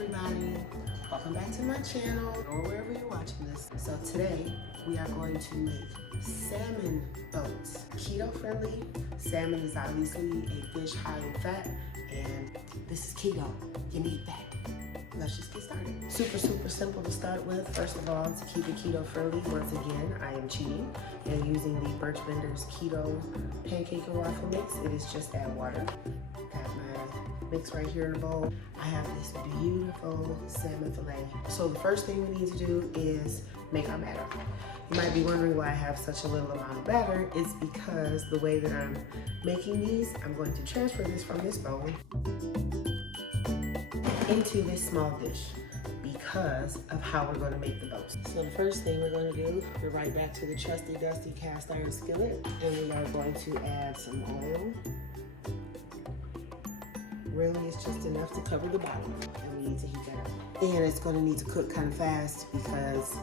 everybody, welcome back to my channel or wherever you're watching this. So today we are going to make salmon boats. Keto friendly. Salmon is obviously a fish high in fat, and this is keto. You need fat. Let's just get started. Super simple to start with. First of all, to keep it keto friendly, once again, I am cheating and using the Birch Benders Keto Pancake and Waffle Mix. It is just add water. Got my mix right here in the bowl. I have this beautiful salmon fillet. So the first thing we need to do is make our batter. You might be wondering why I have such a little amount of batter. It's because the way that I'm making these, I'm going to transfer this from this bowl into this small dish because of how we're going to make the boats. So the first thing we're going to do, we're right back to the trusty dusty cast iron skillet, and we are going to add some oil. Really, it's just enough to cover the bottom, and we need to heat that up. And it's going to need to cook kind of fast because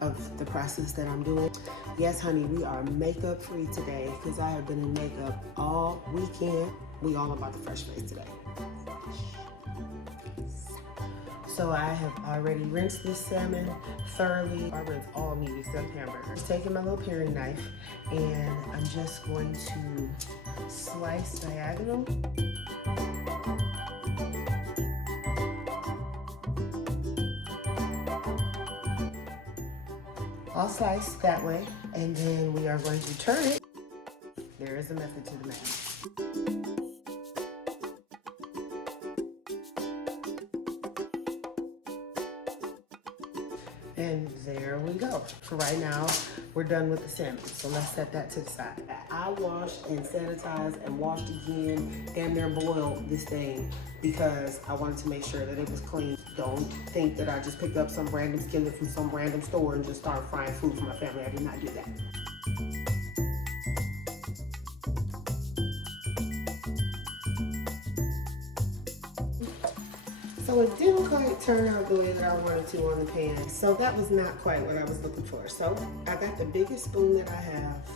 of the process that I'm doing. Yes, honey, we are makeup free today because I have been in makeup all weekend. We all about the fresh face today. So I have already rinsed this salmon thoroughly. I rinsed all meat except hamburger. Just taking my little paring knife, and I'm just going to slice diagonal. All sliced that way, and then we are going to turn it. There is a method to the madness. And there we go. For right now, we're done with the salmon. So let's set that to the side. I washed and sanitized and washed again and then boiled this thing because I wanted to make sure that it was clean. Don't think that I just picked up some random skillet from some random store and just started frying food for my family. I did not do that. So it didn't quite turn out the way that I wanted to on the pan. So that was not quite what I was looking for. So I got the biggest spoon that I have,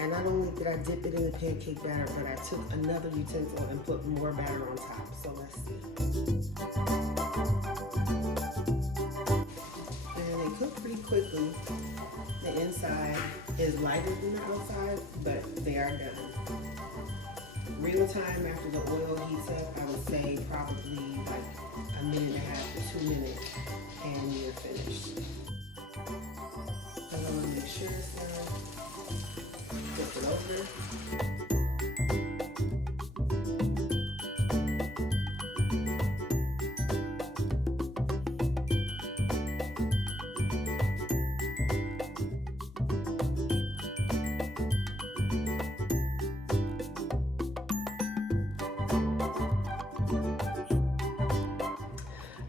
and not only did I dip it in the pancake batter, but I took another utensil and put more batter on top. So let's see. And they cook pretty quickly. The inside is lighter than the outside, but they are done. Real time after the oil heats up, I would say probably like a minute and a half to 2 minutes, and you're finished. So I'm gonna make sure it's done. Flip it over.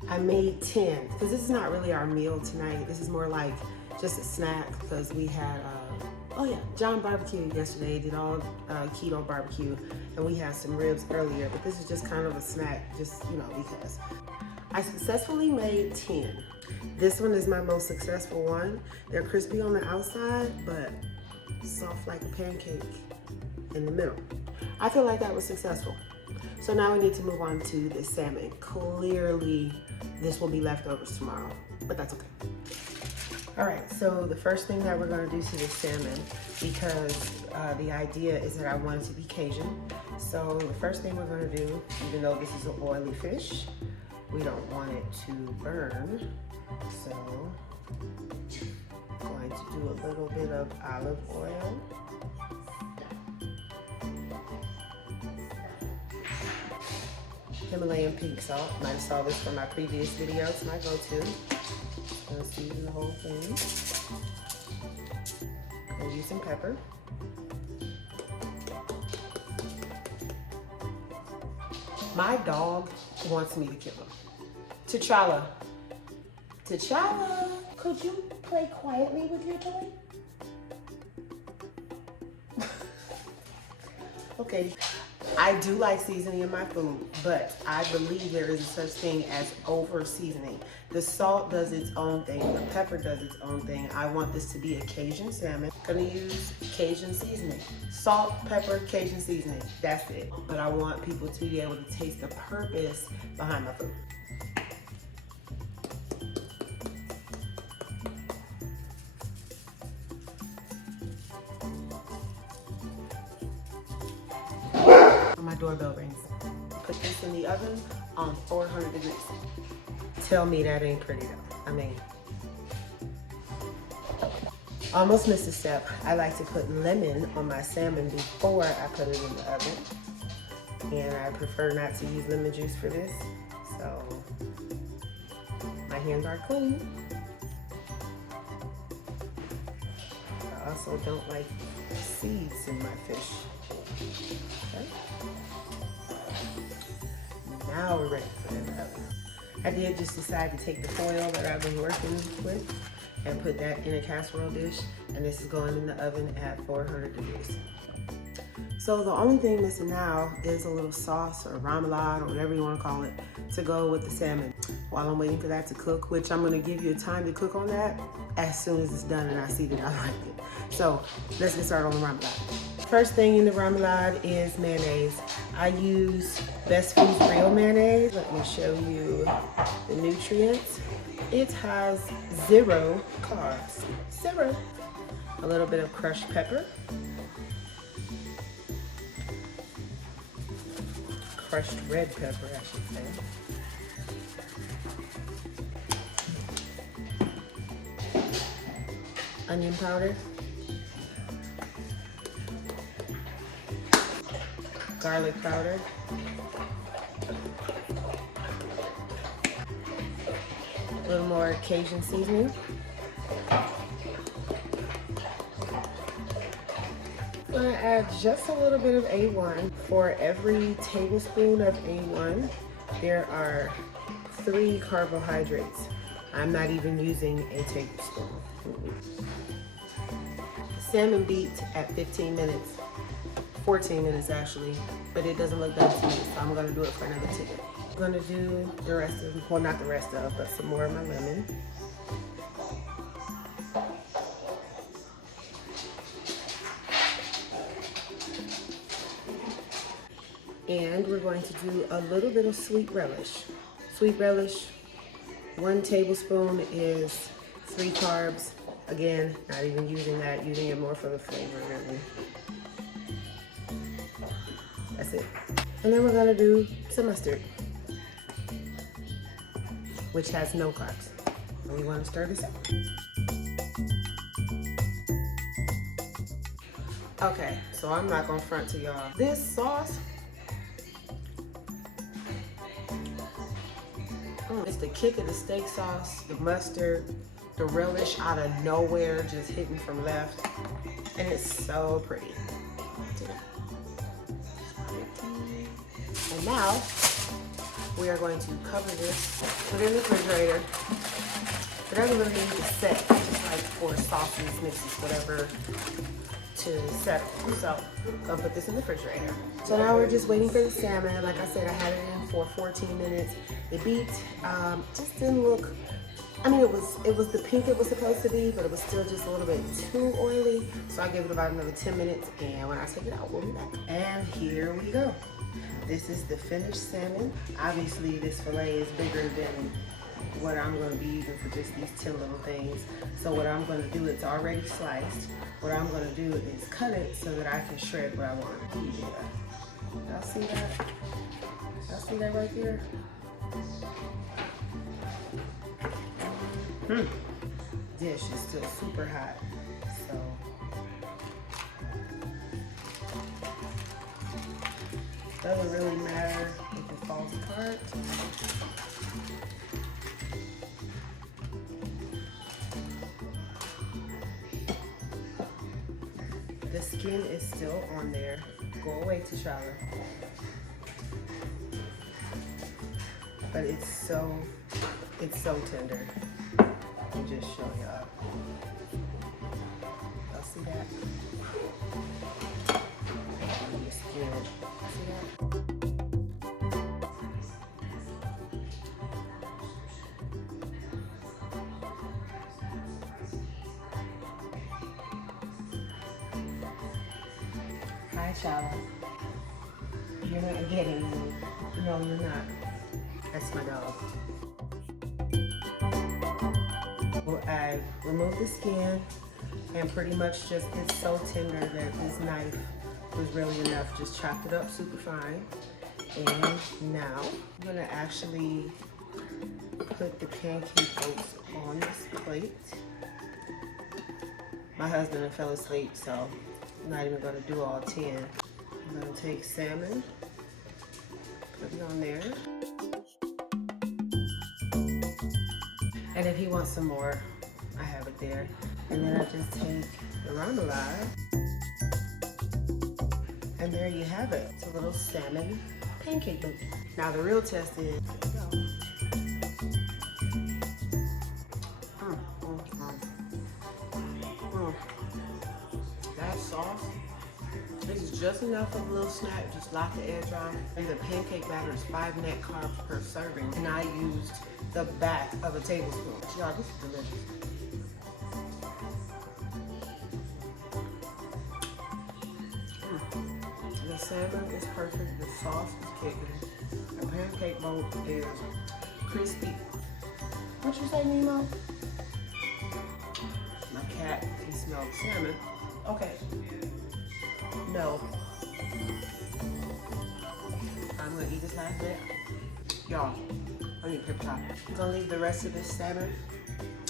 I made 10 because this is not really our meal tonight. This is more like just a snack because we had, oh yeah, John barbecued yesterday, did all keto barbecue, and we had some ribs earlier, but this is just kind of a snack, just, you know, because I successfully made 10. This one is my most successful one. They're crispy on the outside, but soft like a pancake in the middle. I feel like that was successful. So now we need to move on to the salmon. Clearly, this will be leftovers tomorrow, but that's okay. All right, so the first thing that we're gonna do to this salmon, because the idea is that I want it to be Cajun. So the first thing we're gonna do, even though this is an oily fish, we don't want it to burn. So I'm going to do a little bit of olive oil. Himalayan pink salt. Might have saw this from my previous video. It's my go-to. Gonna season the whole thing. Gonna use some pepper. My dog wants me to kill him. T'Challa. T'Challa, could you play quietly with your toy? Okay. I do like seasoning in my food, but I believe there is such thing as over seasoning. The salt does its own thing, the pepper does its own thing. I want this to be a Cajun salmon. I'm gonna use Cajun seasoning. Salt, pepper, Cajun seasoning, that's it. But I want people to be able to taste the purpose behind my food. doorbell rings. Put this in the oven on 400 degrees. Tell me that ain't pretty though. I mean, almost missed a step. I like to put lemon on my salmon before I put it in the oven. And I prefer not to use lemon juice for this. So my hands are clean. I also don't like seeds in my fish. Okay. Now we're ready for the oven. I did just decide to take the foil that I've been working with and put that in a casserole dish, and this is going in the oven at 400 degrees. So the only thing missing now is a little sauce or remoulade or whatever you want to call it to go with the salmon. While I'm waiting for that to cook, which I'm going to give you a time to cook on that as soon as it's done and I see that I like it. So let's get started on the remoulade. First thing in the remoulade is mayonnaise. I use Best Foods Real mayonnaise. Let me show you the nutrients. It has 0 carbs, 0. A little bit of crushed pepper, crushed red pepper, I should say. Onion powder, garlic powder, a little more Cajun seasoning, I'm going to add just a little bit of A1. For every tablespoon of A1, there are 3 carbohydrates. I'm not even using a tablespoon. Salmon beets at 15 minutes, 14 minutes actually, but it doesn't look done to me, so I'm going to do it for another 10. I'm going to do the rest of, well, not the rest of, but some more of my lemon. And we're going to do a little bit of sweet relish. Sweet relish, 1 tablespoon is 3 carbs. Again, not even using that, using it more for the flavor, really. That's it. And then we're gonna do some mustard, which has no carbs. And we wanna stir this up. Okay, so I'm not gonna front to y'all. This sauce, it's the kick of the steak sauce, the mustard, the relish out of nowhere, just hitting from left. And it's so pretty. And now, we are going to cover this, put it in the refrigerator. It doesn't really need to set, just like for sauces, mixes, whatever, to settle. So, I'm gonna put this in the refrigerator. So now we're just waiting for the salmon. Like I said, I had it in for 14 minutes. The beet just didn't look, I mean, it was the pink it was supposed to be, but it was still just a little bit too oily. So I gave it about another 10 minutes, and when I take it out, we'll be back. And here we go. This is the finished salmon. Obviously, this fillet is bigger than what I'm going to be using for just these 10 little things. So what I'm going to do, it's already sliced. What I'm going to do is cut it so that I can shred what I want. Yeah. Y'all see that? Y'all see that right there? Dish is still super hot, so doesn't really matter if it falls apart. The skin is still on there. Go away, T'Challa. But it's so tender. Let me just show y'all. Y'all see that? The skin. See that? Hi, Chala. You're not getting me. No, you're not. That's my dog. I remove the skin and pretty much just, it's so tender that this knife was really enough. Just chopped it up super fine. And now I'm gonna actually put the pancake oats on this plate. My husband fell asleep, so I'm not even gonna do all 10. I'm gonna take salmon, put it on there. And if he wants some more, I have it there. And then I just take the remoulade. And there you have it. It's a little salmon pancake. Now the real test is, that sauce, this is just enough of a little snack, just lock the edge on. And the pancake batter is 5 net carbs per serving. And I used the back of a tablespoon. Y'all, this is delicious. The salmon is perfect, the sauce is kicking. The pancake boat is crispy. What you say, Nemo? My cat can smell the salmon. Okay. No. I'm gonna eat this last bit. Y'all, I need paper towel. I'm gonna leave the rest of this salmon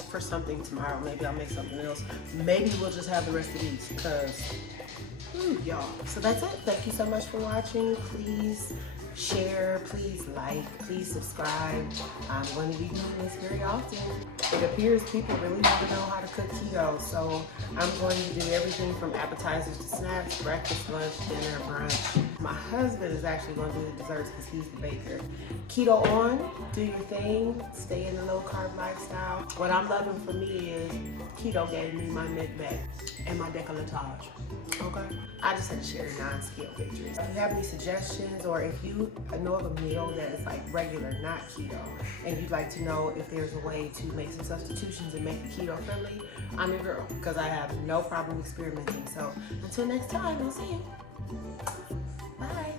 for something tomorrow. Maybe I'll make something else. Maybe we'll just have the rest of these, because y'all. So that's it. Thank you so much for watching. Please share, please like, please subscribe. I'm going to be doing this very often. It appears people really want to know how to cook keto, so I'm going to do everything from appetizers to snacks, breakfast, lunch, dinner, brunch. My husband is actually going to do the desserts because he's the baker. Keto on, do your thing, stay in the low carb lifestyle. What I'm loving for me is keto gave me my mid back and my décolletage. Okay? I just had to share non-scale pictures. If you have any suggestions, or if you know of a meal that is like regular, not keto, and you'd like to know if there's a way to make some substitutions and make it keto friendly, I'm your girl, because I have no problem experimenting. So until next time, I'll see you. Bye.